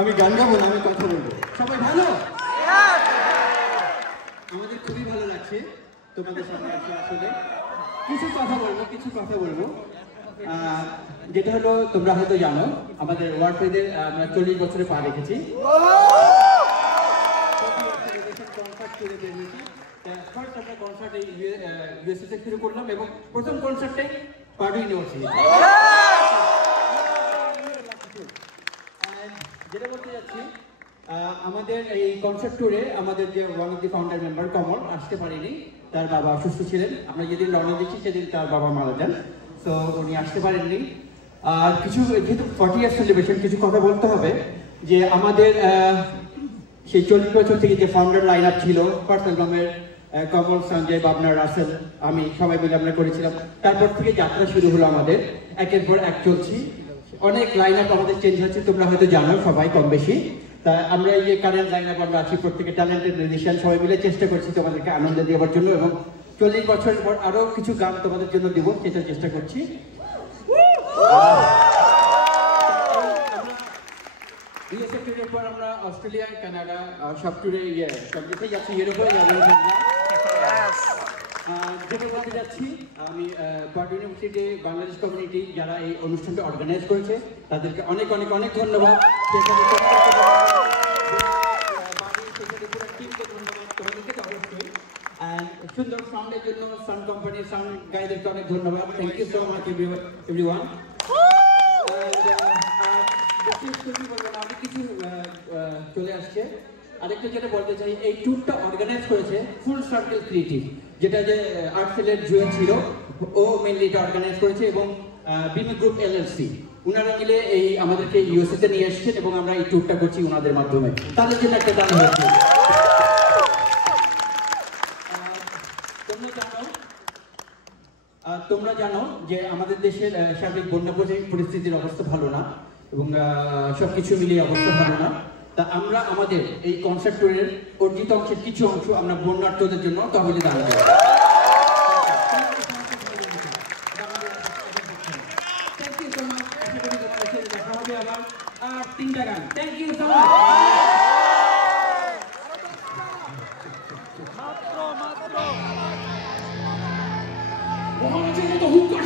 আমি গান গাবো না, আমি কথা বলবো। সবাই ভালো? আমাদের খুবই ভালো লাগছে তোমাদের সাথে আসলে কিছু কথা বলবো। যেটা হলো তোমরা হয়তো জানো আমাদের ওয়ার্কফেডের আমরা 40 বছরে পা রেখেছি। ফার্স্ট আমরা কনসার্ট এই ইউএসএ শুরু করলাম এবং প্রথম কনসার্টটাই পার্ডু ইউনিভার্সিটি। যেটা বলতে যাচ্ছি আমাদের এই কনসার্ট ট্যুরে আমাদের যে one of the founder member Kamal আসতে পারেনি, তার বাবা অসুস্থ ছিলেন। আমরা যেদিন রওনা দিচ্ছি সেদিন তার বাবা মারা যান, তো উনি আসতে পারেননি। আর কিছু যেহেতু 40 ইয়ার সেলিব্রেশন কিছু কথা বলতে হবে যে আমাদের সেই 40 বছর থেকে যে ফাউন্ডার লাইন আপ ছিল পার্সোনাল গ্রামের কমল, সঞ্জয়, বাবনা, রাসেল, আমি সবাই মিলে আমরা করেছিলাম। তারপর থেকে যাত্রা শুরু হলো আমাদের, একের পর এক চলছি। অনেক লাইন আপ আমাদের চেঞ্জ হচ্ছে, তোমরা হয়তো জানো সবাই কম বেশি। তা আমরা এই যে কারেন্ট লাইন আপ আমরা আছি প্রত্যেকে ট্যালেন্টেড মিউজিশিয়ান, সবাই মিলে চেষ্টা করছি তোমাদেরকে আনন্দ দেওয়ার জন্য এবং 40 বছরের পর আরো কিছু গান তোমাদের জন্য দিব, সেটা চেষ্টা করছি। ইউএসএ ট্যুরের পর আমরা অস্ট্রেলিয়া, কানাডা সব ট্যুরে সব দেশেই যাচ্ছি, ইউরোপে যেটা বলতে যাচ্ছি আমি পার্ডু ইউনিভার্সিটি বাংলাদেশ কমিউনিটি যারা এই অনুষ্ঠানটা অর্গানাইজ করেছে তাদেরকে অনেক অনেক অনেক ধন্যবাদ। সুন্দর সাউন্ডের জন্য সাউন্ড কোম্পানির সাউন্ড গাইদেরকে অনেক ধন্যবাদ। Thank you so much everyone. অনেক কিছু চলে আসছে। আরেকটা যেটা বলতে চাই, এই ট্যুরটা অর্গানাইজ করেছে ফুল সার্কেল ক্রিয়েটিভ, যেটা যে আর্টসেলের জুয়েল ছিল, ও মেনলি এটা অর্গানাইজ করেছে এবং বিমি গ্রুপ এলএলসি ওনারা মিলে এই আমাদেরকে ইউএসএ তে নিয়ে এসেছেন এবং আমরা এই ট্যুরটা করছি ওনাদের মাধ্যমে। তাদের জন্য একটা দান হয়েছে। তোমরা জানো যে আমাদের দেশের সার্বিক বন্যা পরিস্থিতির অবস্থা ভালো না এবং সবকিছু মিলিয়ে অবস্থা ভালো না। তা আমরা আমাদের এই কনসার্ট ট্যুরের অর্জিত অংশের কিছু অংশ আমরা বন্যার্থদের জন্য তহবিলে দান করি। Thank you so much. আশা করি তোমাদের সাথে দেখা হবে আবার। আর 3টা গান। Thank you so much. মহারাজের মতো হুঙ্কার